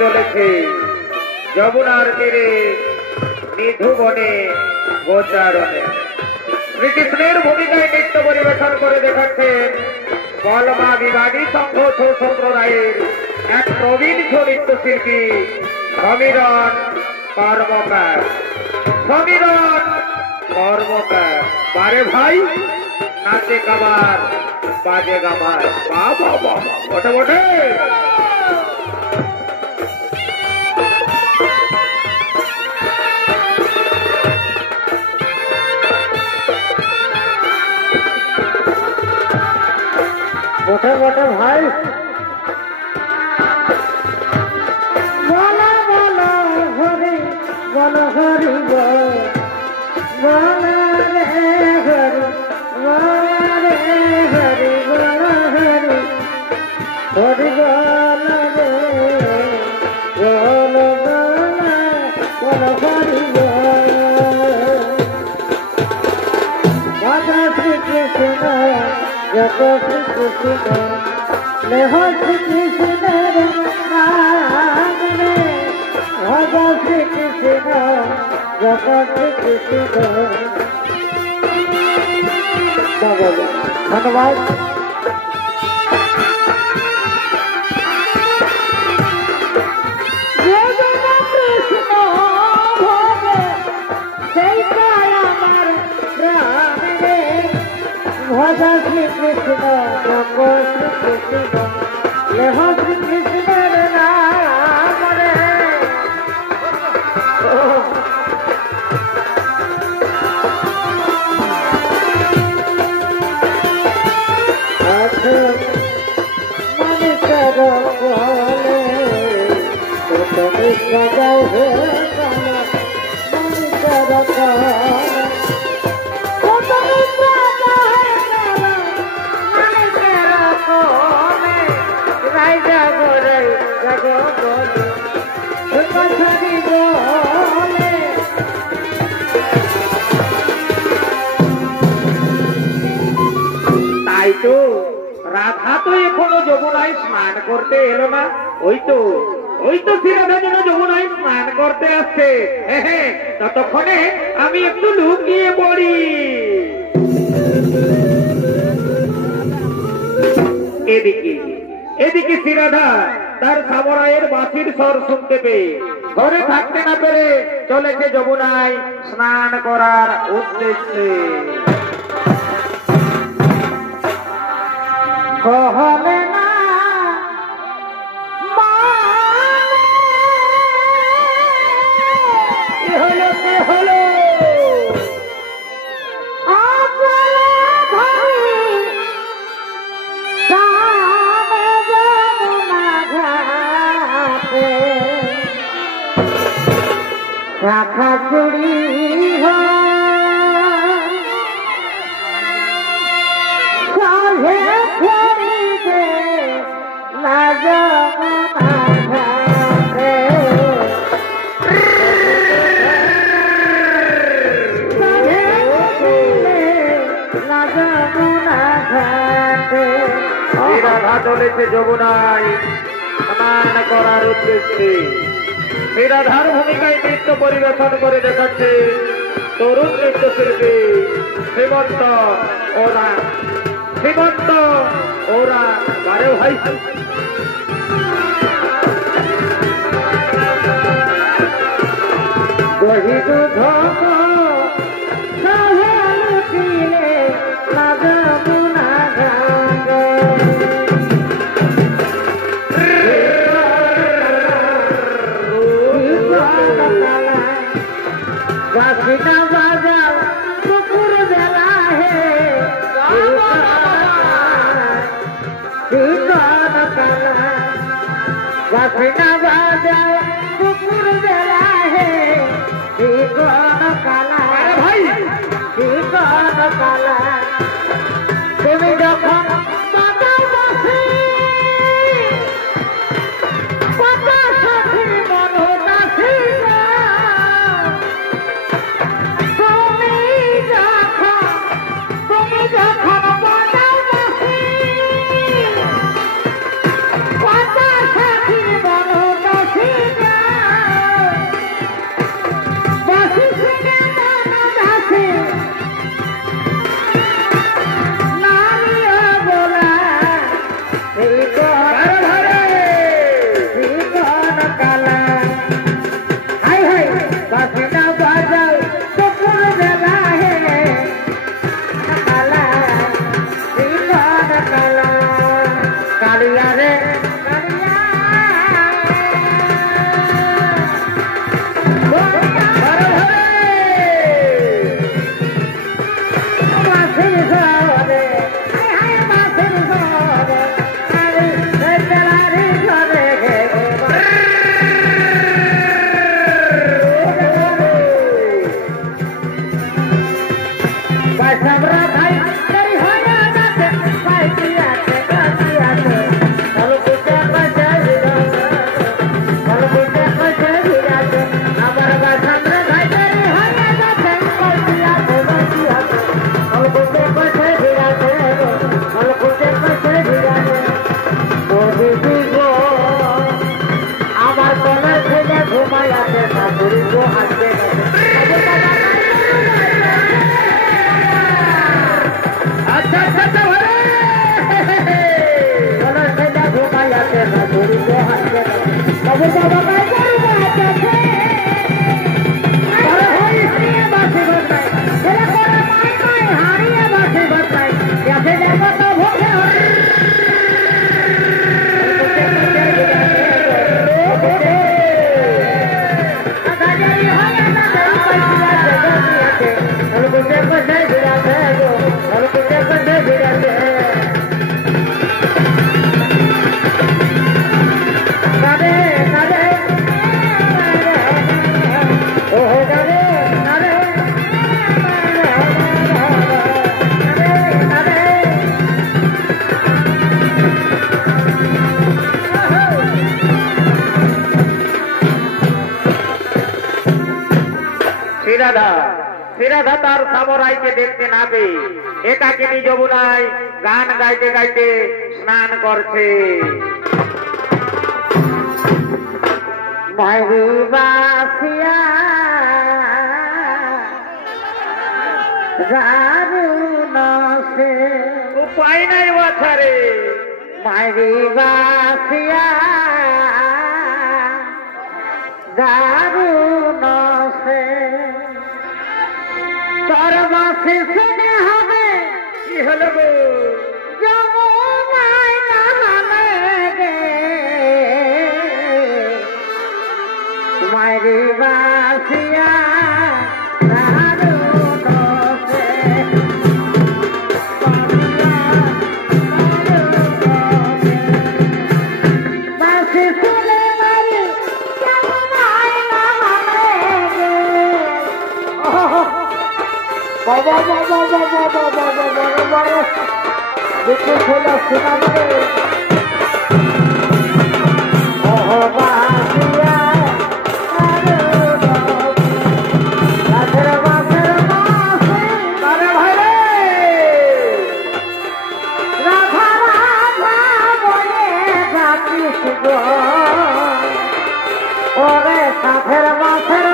চলেছে যমুনার তীরে নিধু বনে গোচারণে। শ্রীকৃষ্ণের ভূমিকায় নৃত্য পরিবেশন করে দেখাচ্ছেন বলমা বিবাদী সংঘ সম্প্রদায়ের এক প্রবীণ নৃত্যশিল্পী সমীরণ কর্মকার। সমীরণ কর্মকার বারে ভাই নাচে কাবার বাজে গামার বাবা বাবা বটে বটে। বটে বটে ভাই বলো বলো হরি বলো হরি বলো রে হরি বলো রে হরি বলো হরি হরি বলো রে বলো বলো বলো হরি রাধা শ্রী কৃষ্ণ জগৎ শ্রী কৃষ্ণ লেহ শ্রী কৃষ্ণের নাম রে ভজ শ্রী কৃষ্ণ জগৎ শ্রী কৃষ্ণ। ধন্যবাদ। ভজ শ্রী কৃষ্ণ জগৎ শ্রী কৃষ্ণ লেহ শ্রী কৃষ্ণের নাম রে। মনুষ্যর বলে তুমি সজাও হে মনুষ্যর তাই তো রাধা তো এখনো যমুনায় স্নান করতে এলো না। ওই তো শ্রীরাধা যেন যমুনায় স্নান করতে আসছে। হ্যাঁ ততক্ষণে আমি একটু লুকিয়ে পড়ি। এদিকে শ্রীরাধা তার সামরায়ের বাঁশির স্বর শুনতে পেয়ে ঘরে থাকতে না পেরে চলেছে যমুনায় স্নান করার উদ্দেশ্যে। কহলে না কি হলো কি হলো রাখা চুড়ি সাধে ফরিদে লাজ রাধা চলেছে যমুনায় স্নান করার উদ্দেশ্যে। শ্রীরাধার ভূমিকায় নৃত্য পরিবেশন করে দেখাচ্ছে তরুণ নৃত্যশিল্পী শ্রীমন্ত ওরা বারে ভাই বহি দুধ বাসিনা বাজার পুকুর বেলা হে বাসিনা বাজার পুকুর বেলা হে কালা ভাই কালা তুমি যখন শ্রীরাধা তার সামরাইকে দেখতে না পেয়ে একাকিনী যমুনায় গান গাইতে গাইতে স্নান করছে। উপায় নাই বাছারে মাইরি বাসিয়া দারুণ সে তোর বাসি শুনে হবে কি হলো গো যমুনায় নামে গে মাইরি বাসিয়া বাবা বাবা বাবা বাবা বাবা বাবা দেখে ছেলে শোনা যাবে ওরে সাথের মাথের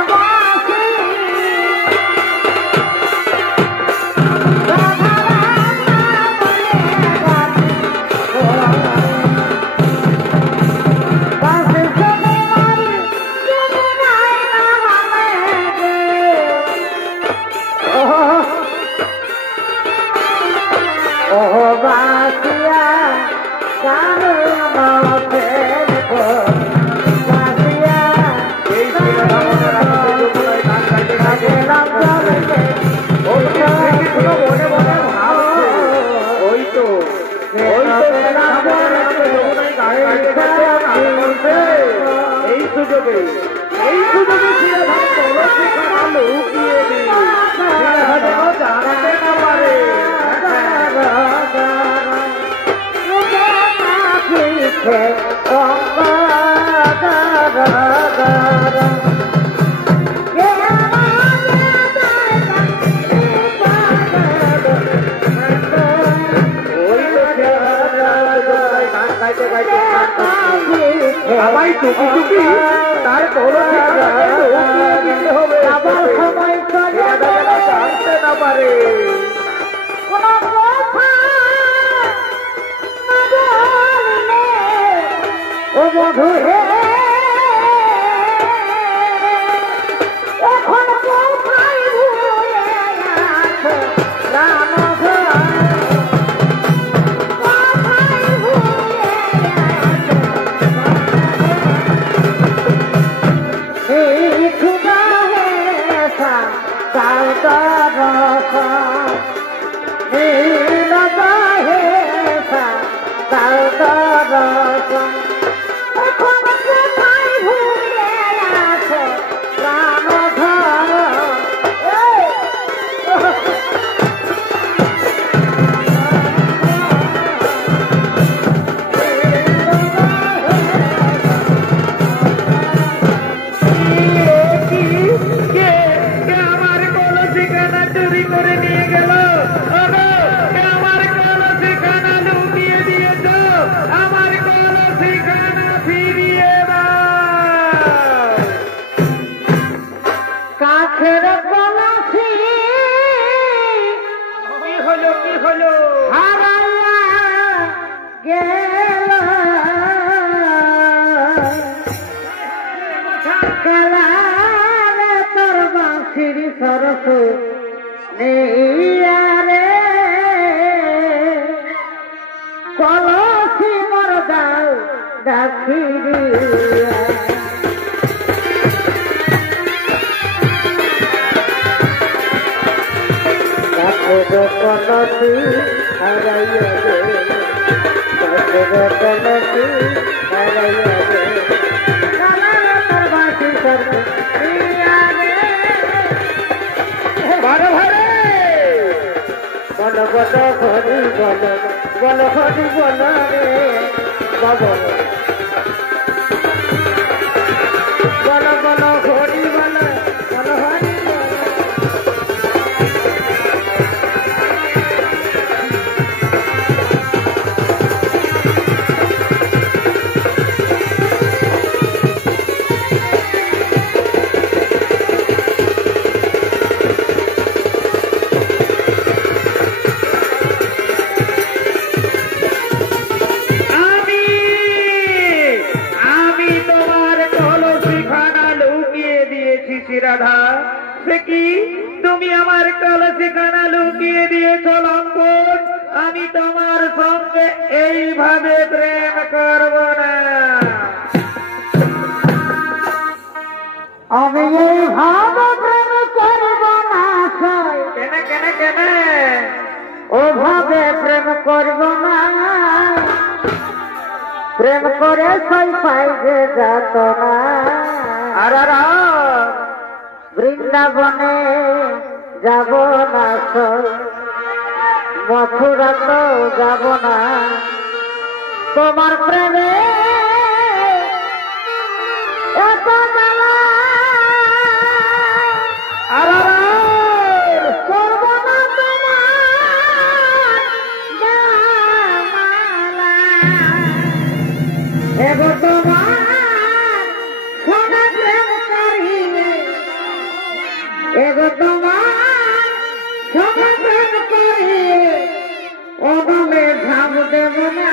সবাই টুপি টুপি তার কোনো জানতে না পারে ও মধু হে এখন কোথায় ভুলে আছো রাম গেল আমার কলসিখানা লুকিয়ে দিয়েছ আমার কলসিখানা ফিরিয়ে দাও কাছের কলসি কি হলো হারাইয়া গেল কালারে তোর বাঁশির সরস নেইয়ারে কলসি মর দাও ডাকিরিয়া কলসি হারাইয়া গে কলসি হারাইয়া গে কালারে তোর বাঁশির সরস নেইয়ারে ভালো ভালো বল বল হরি বল বল হরি বল রে বল বল বল হরি বল বল হরি বল আমি তোমার কলসিখানা লুকিয়ে দিয়েছি শ্রীরাধা সে কি তুমি আমার কলসিখানা লুকিয়ে দিয়েছ লম্পট আমি তোমার সঙ্গে এইভাবে প্রেম করব না আমি এই ভাব প্রেম করব না সাই কেন ওভাবে প্রেম করব না প্রেম করে সই পাই যে যাত না আর বৃন্দাবনে যাব না সই মথুরা তো যাব না তোমার প্রেমে এত জ্বালা আর করব না তোমার জামালা এগো তোমার সোনা প্রেম করিলে এগো তোমার সোনা প্রেম করিলে অনলে ঝাম দেব না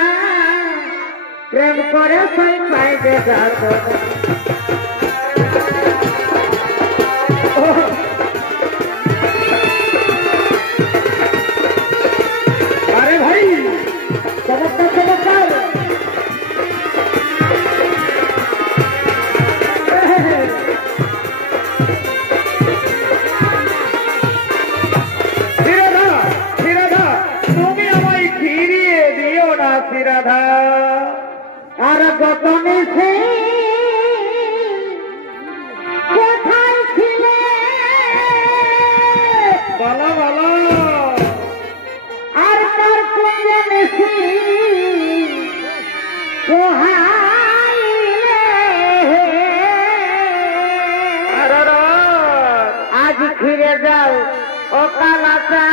প্রেম করে সই পাই যে যাত আরে ভাই চমৎকার শ্রীরাধা তুমি আমায় ফিরিয়ে দিও না শ্রীরাধা আর গত নিশে কোথায় ছিলে বলো বলো আর তার পুঞ্জে নিশি পোহাইলে আজ ফিরে যাও ও কালাচা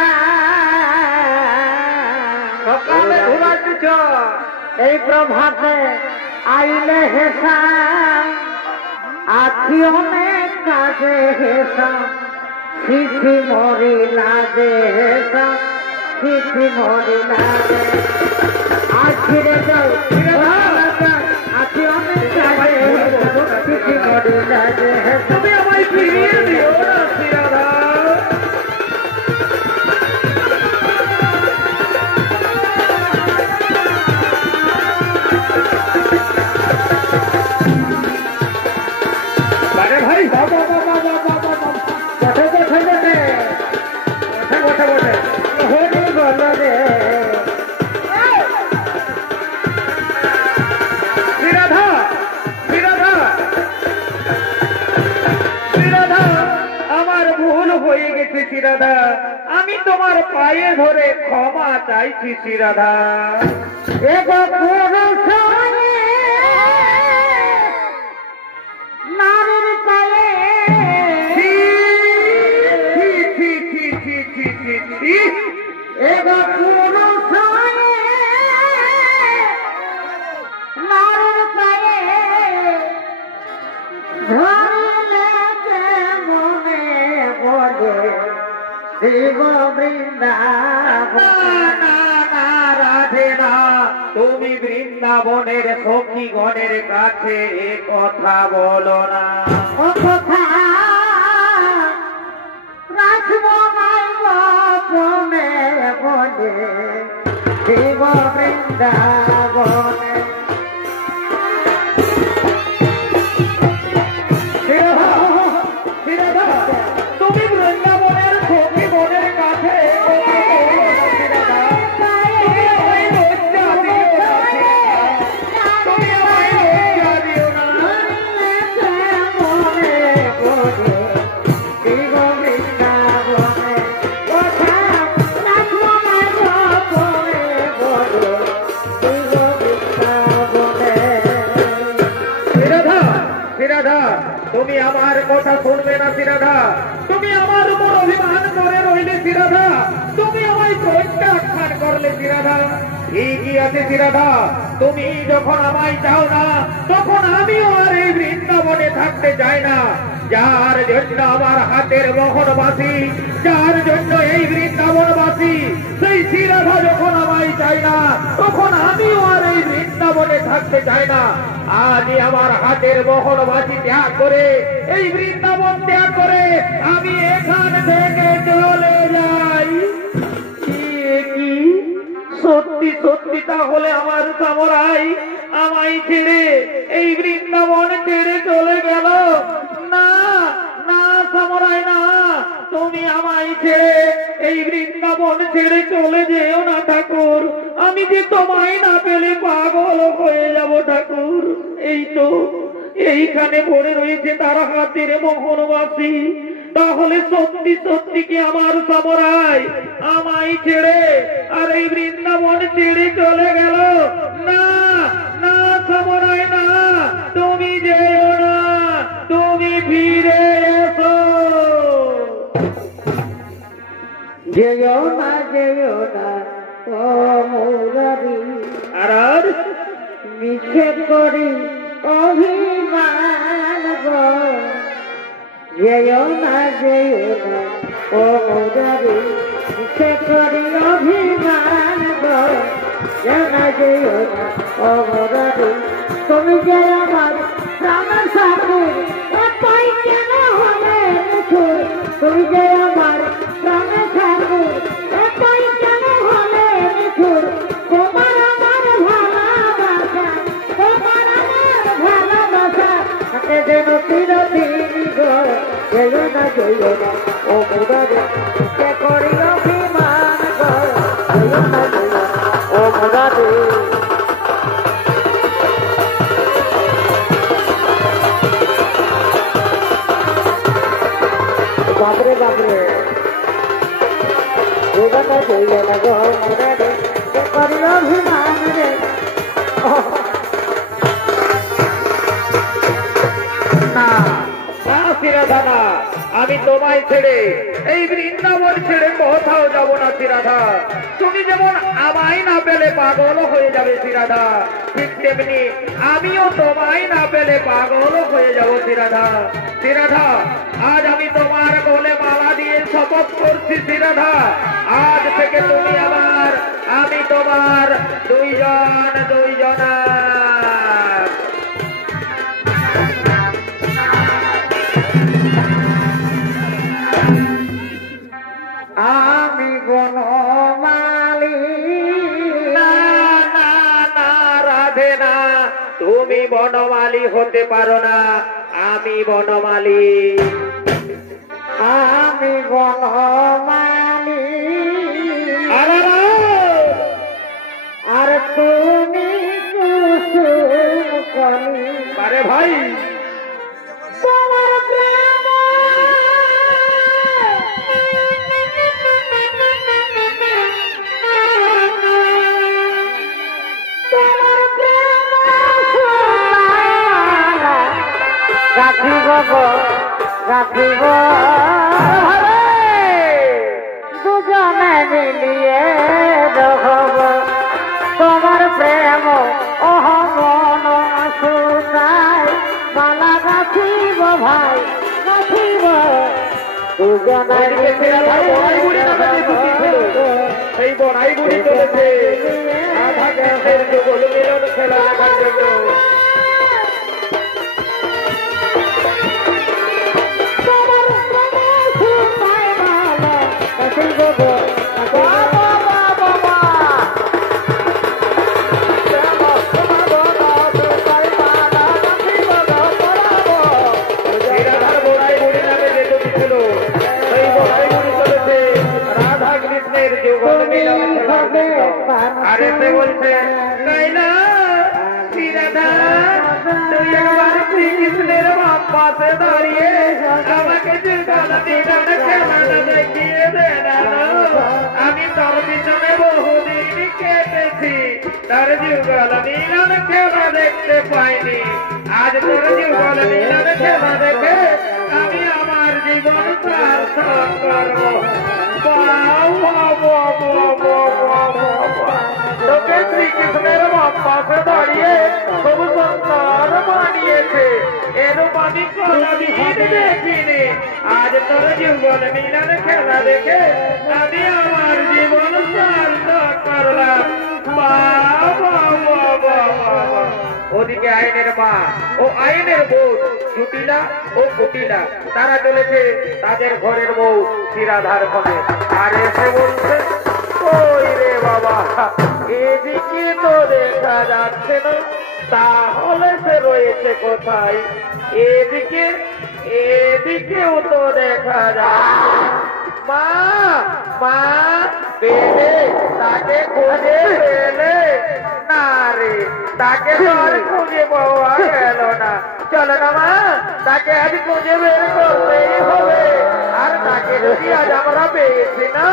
সকালে ঘুমাচ্ছ এই প্রভাতে আইলে হেসা আছি অনেক কাজে হেসা শিশি মরি লাজে হেসা শিশি মরি লাজে আজ ফিরে যাও আছি অনেক কাজে হেসা শিশি মরি লাজে হেসা তুমি আমায় ফিরিয়ে দিও না শ্রীরাধা আরে ভাই বটে হরি বল রে শ্রীরাধা আমার ভুল হয়ে গেছে শ্রীরাধা আমি তোমার পায়ে ধরে ক্ষমা চাইছি শ্রীরাধা এগো পুরুষ নারীর পায়ে ছি ছি ছি ছি ছি ছি ছি এবার পুরুষ হয়ে নারীর পায়ে ধরলে মনে বলে শিব বৃন্দাবন। রাধে না, তুমি বৃন্দাবনের সখী গণের কাছে এ কথা বলো না। ও কথা রাখবো নাই গোপনে বলে শিব বৃন্দাবনে। তুমি বৃন্দাবনের সখী গণের কাছে তুমি আমার কথা শুনবে না শ্রীরাধা, তুমি আমার উপর অভিমান করে রইলে শ্রীরাধা, তুমি আমায় প্রত্যাখ্যান করলে শ্রীরাধা। ঠিকই আছে শ্রীরাধা, তুমি যখন আমায় চাও না তখন আমিও আর এই বৃন্দাবনে থাকতে চাই না। যার জন্য আমার হাতের মোহনবাসী, যার জন্য এই বৃন্দাবনবাসী, সেই শ্রীরাধা যখন আমায় চাই না তখন আমিও আর এই বৃন্দাবনে থাকতে চাই না। আজই আমার হাতের মোহনবাসী ত্যাগ করে, এই বৃন্দাবন ত্যাগ করে আমি এখান থেকে চলে যাই। কি সত্যি সত্যি তাহলে আমার সামরাই আমায় ছেড়ে এই বৃন্দাবন ছেড়ে চলে গেল? না না সামরাই না, তুমি আমায় ছেড়ে এই বৃন্দাবন ছেড়ে চলে যেও না ঠাকুর। আমি যে তোমায় না পেলে পাগল হয়ে যাব ঠাকুর। এই তো এইখানে পড়ে রয়েছে তার হাতের মোহনবাসী। তাহলে সত্যি সত্যি কি আমার সামরাই আমায় ছেড়ে আর এই বৃন্দাবন ছেড়ে চলে গেল? না না সামরাই না, তুমি যেও না, তুমি ফিরে এসো। যেও না ও মুরারি, আর মিছে করি অভিমান গো। যেও না ও মুরারি, মিছে করি অভিমান গো। যেও না ও মুরারি, তুমি যে আমার প্রাণের ঠাকুর, এটাই কেন হলে নিঠুর? তুমি যে আমার প্রাণের ঠাকুর, এটাই কেন হলে নিঠুর? তোমার আমার ভালোবাসা, তোমার আমার ভালোবাসা হাতে যেন চিরদিন গো। যেও না ও মুরারি, মিছে করি অভিমান গো। যেও না ও মুরারি। বাবরে বাবরে না জইল না গো মুরারি, মিছে করি অভিমান রে। না না শ্রীরাধা না, আমি তোমায় ছেড়ে এই বৃন্দাবন ছেড়ে কোথাও যাব না শ্রীরাধা। তুমি যেমন আমায় না পেলে পাগল হয়ে যাবে শ্রীরাধা, ঠিক তেমনি আমিও তোমায় না পেলে পাগল হয়ে যাব শ্রীরাধা। শ্রীরাধা, আজ আমি তোমার গলে মালা দিয়ে শপথ করছি শ্রীরাধা, আজ থেকে তুমি আমার, আমি তোমার, দুইজনা। আমি বনমালী। না না না রাধে না, তুমি বনমালী হতে পারো না, আমি বনমালী। আমি বনমালী আর তুমি কুসুমকলি। আরে ভাই, তোমার প্রেম রাখিব দুজনে মিলে ওইদিকে শ্রীরাধার বড়াই বুড়ি নামে যে দুটি ছিল সেই বড়াই বুড়ি চলেছে রাধা কৃষ্ণের যুগল মিলন খেলা দেখার জন্য। আরে সে বলছে কাইলা শ্রীরাধা তুই একবার শ্রীকৃষ্ণের পাশে দাঁড়িয়ে আমাকে যুগল মিলন খেলাটা দেখিয়ে দে না। আমি তোর পিছনে বহুদিন কেটেছি, তার যুগল মিলন খেলা দেখতে পাইনি। আজ তোর যুগল মিলন খেলা দেখে আমি আমার জীবন সার্থক করবো। তোকে শ্রীকৃষ্ণের পাশে দাঁড়িয়ে সবু সংসার বানিয়েছে, এরূপ আমি কোনদিন দেখিনি। আজ তোর যুগল মিলন খেলা দেখে আমি আমার জীবন সার্থক করলাম। ওদিকে আইনের মা ও আইনের বউ জুটিলা ও কুটিলা তারা চলেছে তাদের ঘরের বউ শ্রীরাধার ঘরে। আর এসে বলছে ওই রে বাবা এদিকে তো দেখা যাচ্ছে না, তাহলে সে রয়েছে কোথায়? এদিকেও তো দেখা যাচ্ছে। মা মা পেলে তাকে খুঁজে পেলে না রে, তাকে তো আর খুঁজে পাওয়া গেল না। চলো না মা, তাকে আজ খুঁজে বের করতেই হবে। আর তাকে যদি আজ আমরা পেয়েছি না,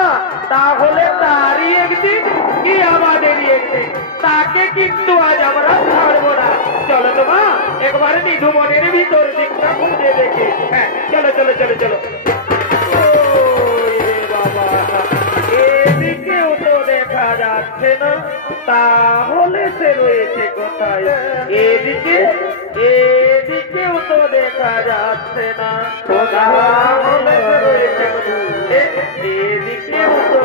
তাহলে তারই একদিন কি আমাদেরই একদিন, তাকে কিন্তু আজ আমরা ছাড়বো না। চলো তো মা, একবার নিধু মনের ভিতর দিকটা খুঁজে দেখি। হ্যাঁ চলো চলো চলো চলো। এদিকেও তো দেখা যাচ্ছে না, তাহলে সে রয়েছে কোথায়? এদিকেও তো দেখা যাচ্ছে না, তাহলে সে রয়েছে কোথায়? এদিকেও তো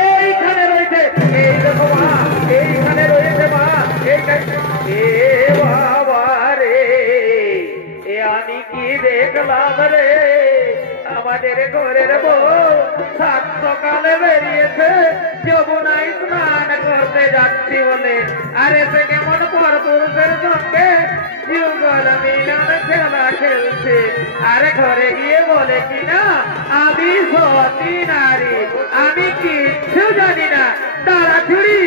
এইখানে রয়েছে। এই দেখো মা, এইখানে রয়েছে মা। এ বাবা রে, এ আমি কি দেখলাম রে, আমাদের ঘরের বউ সাত সকালে বেরিয়েছে যমুনায় স্নান করতে যাচ্ছি বলে। আরে সে কেমন পরপুরুষের সঙ্গে যুগল মিলন খেলা খেলছে। আরে ঘরে গিয়ে বলে কিনা আমি সতী নারী, আমি কিচ্ছু জানি না। তাড়াতাড়ি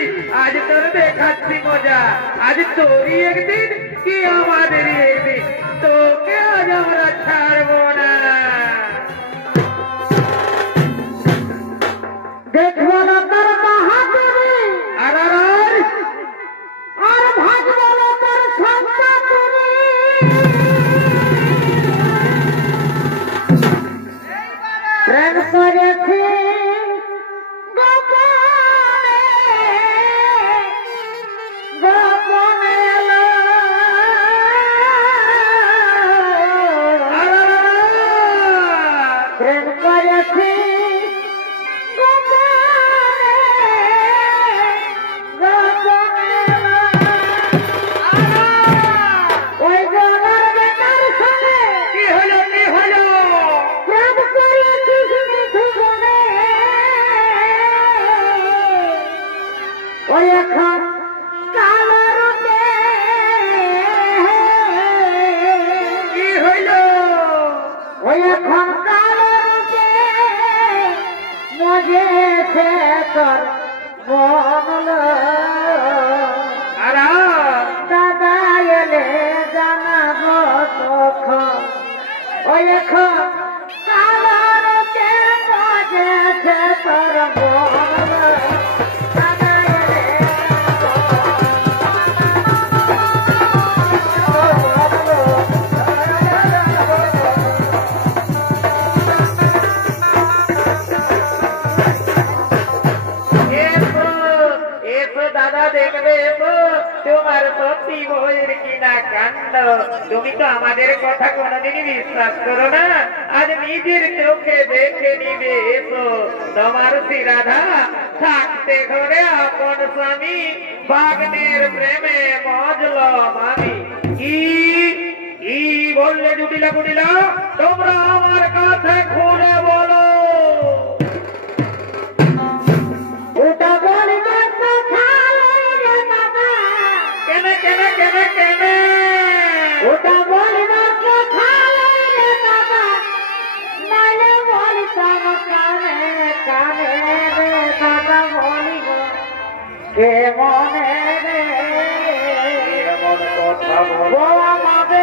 আজ তোর দেখাচ্ছি মজা। আজ তোরই একদিন কি আমাদেরই একদিন, তোকে আজ আমরা ছাড়বো না। দেখবো না তার বাহাদুরি আর আর ভাজবো না তার সন্তানুরি। প্রেম করেছি গোপনে গোপনে প্রেম করেছি দাদা এলে জানাবো তখন। ওই এখন কালার মজেছে তোর দাদা এলে দাদা দেখবে তোমার সত্যি বইয়ের কিনা কাণ্ড। তুমি তো আমাদের কথা কোনোদিনই বিশ্বাস করো না, আজ নিজের চোখে দেখে নিবে। এসো তোমার শ্রীরাধা থাকতে ঘরে আপন স্বামী, ভাগ্নের প্রেমে মজলাম আমি। কি কি বললে জুটিলা কুটিলা? তোমরা আমার কাছে খুলে বলো। ওটা বলিবার কথা রে বাবা, কেনে কেনে কেনে কেনে? ওটা বলিবার কথা রে বাবা, নাইলে বলিতাম কানে কানে রে দাদা, বলিব কে মনে রে এমন কথা বলো আমাদের।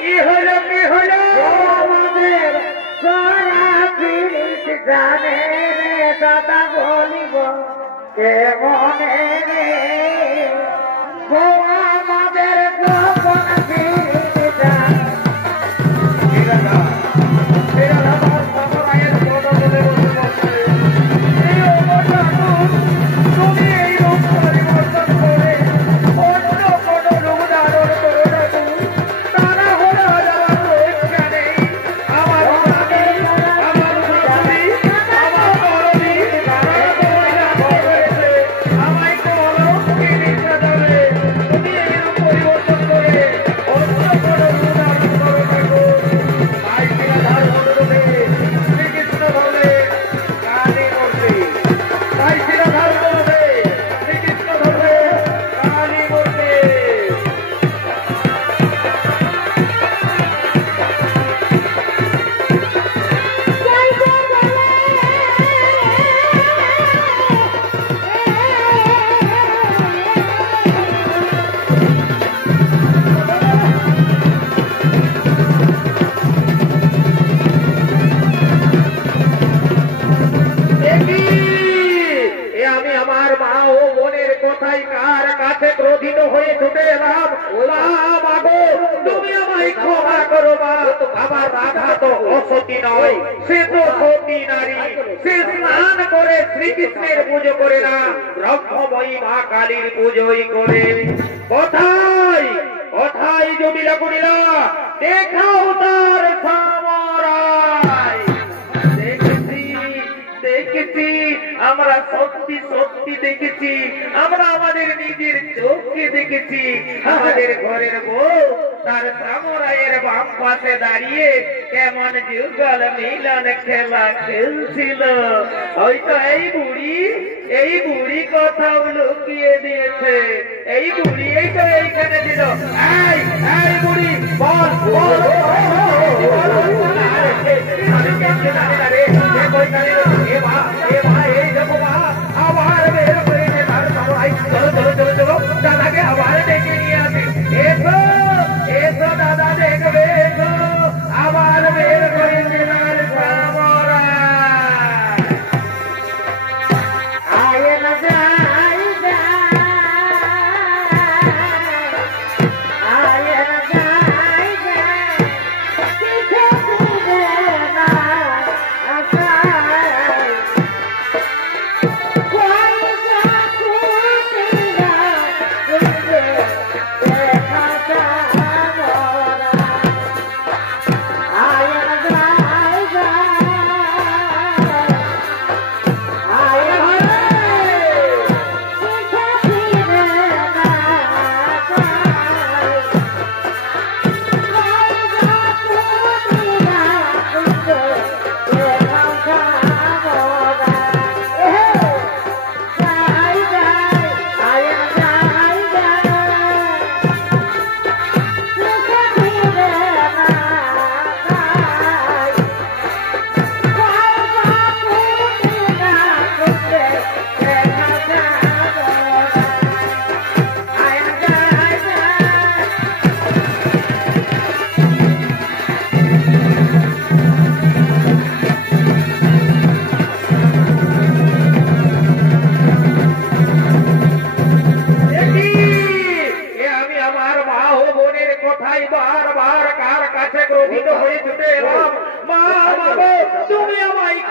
কি হলো কি হলো? আমাদের সারা জিনিস জানে রে দাদা, বলিব কে মনে রে আমাদের গোপন জিনিস জানে। শ্রীরাধা শ্রীরাধা সামরায়ের বদলে বসে এই অবস্থান তুমি এই রূপ পরিবর্তন করে অন্য কোনো রূপ ধারণ করো না। তারা হলো যাওয়ার ইচ্ছা নেই। আমার স্বামী, আমার শাশুড়ি, আমার বড়দি, তারা তোমায় ভয় করেছে। আমায় তো অলৌকিক ইচ্ছা ধরে তুমি এই রূপ পরিবর্তন করে অন্য কোনো রূপ ধারণ করো না গো। তাই শ্রীরাধার অনুরোধে শ্রীকৃষ্ণ ধরলে কালী মূর্তি। তাই শ্রীরাধার অনুরোধে শ্রীকৃষ্ণ ধরলে কালী মূর্তি। আমি আমার মা ও বোনের কথাই কার কাছে ক্রোধিত হয়ে ছুটে এলাম। মাগো তুমি আমায় ক্ষমা করো মা। আমার রাধা তো অসতী নয়, সে তো সতী নারী। সে স্নান করে শ্রীকৃষ্ণের পুজো করে না, ব্রহ্মময়ী মা কালীর পুজোই করে। কোথায় কোথায় জটিলা কুটিলা? দেখাও তার সামরায়। দেখেছি দেখেছি, আমরা সত্যি সত্যি দেখেছি। আমরা আমাদের নিজের চোখকে দেখেছি। আমাদের ঘরের বউ তার সামরায়ের বাম পাশে দাঁড়িয়ে কেমন যুগল মিলন খেলা খেলছিল। হয়তো এই বুড়ি কথাও লুকিয়ে দিয়েছে। এই বুড়ি এই তো এইখানে ছিল। এই বুড়ি বল বল আমি কেমন জানি না রে, এ কই জানি না। এ মা এই দেখো মা, আবার বের করেছে তার সামরাই। চলো চলো চলো চলো, দাদাকে আবার ডেকে নিয়ে আসি। এসো এসো দাদা, দেখবে এসো, আবার বের করেছে তার সামরাই। আয় না যাই যা, আয় না যাই যা, কিছু দিবে না আশা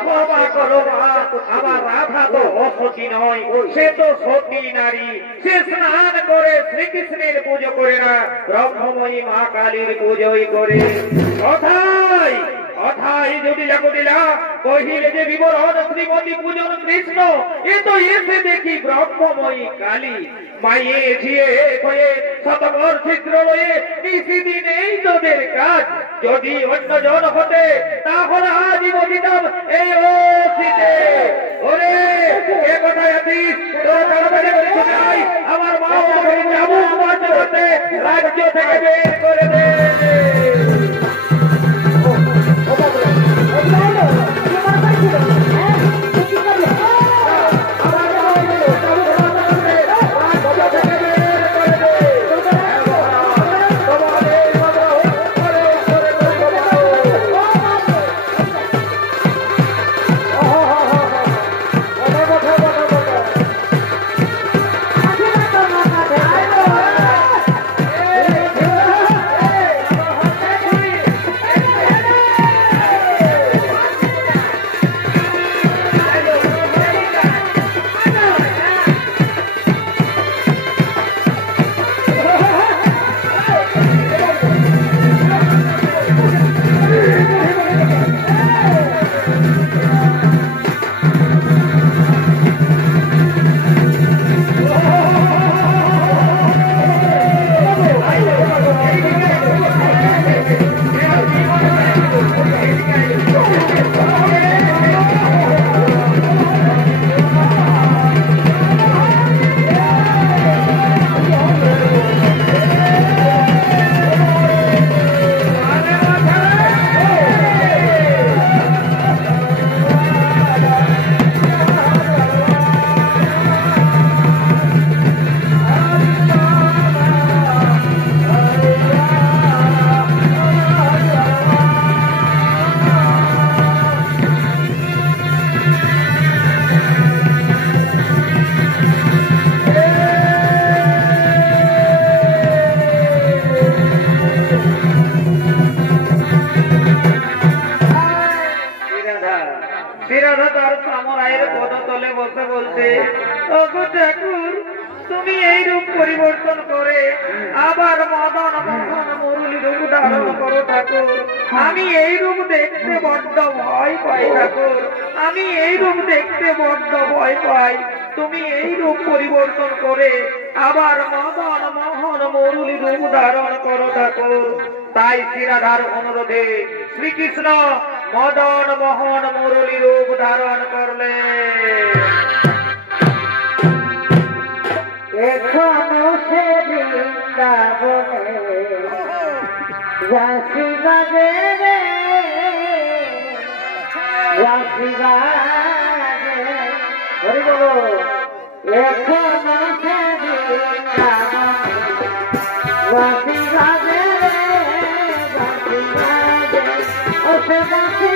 ক্ষমা করো মা, আমার রাধা তো অসতী নয়, সে তো সতী নারী। সে স্নান করে শ্রীকৃষ্ণের পুজো করে না, ব্রহ্মময়ী মা কালীর পুজোই করে। কথাই কথাই যদি জগদিলা কহিলে যে বিবরণ শ্রীমতী পূজন কৃষ্ণ, এ তো এসে দেখি ব্রহ্মময়ী কালী। মায়ে ঝিয়ে হয়ে শতবর ছিদ্র লয়ে নিশিদিন এই তোদের কাজ। যদি অন্যজন হতে তাহলে আজই বলিতাম এই ও শীতে, ওরে এ কথায় আছিস তোর তাড়াতাড়ি করে ছুটে আয়, আমার মা আমাকে চাবুক মারতে মারতে রাজ্য থেকে বের করে দে। তুমি এই রূপ পরিবর্তন করে আবার মদন মোহন মুরলী রূপ ধারণ করো ঠাকুর। আমি এই রূপ দেখতে বড্ড ভয় পাই ঠাকুর, আমি এই রূপ দেখতে বড্ড ভয় পাই। তুমি এই রূপ পরিবর্তন করে আবার মদন মোহন মুরলী রূপ ধারণ করো ঠাকুর। তাই শ্রীরাধার অনুরোধে শ্রীকৃষ্ণ মদন মোহন মুরলী রূপ ধারণ করলে। এখনো সে বৃন্দাবনে রাশি বাজে রে, রাশি বাজে, হরি বলো। এখনো সে বৃন্দাবনে রাশি বাজে রে, রাশি বাজে, ও সে বাজে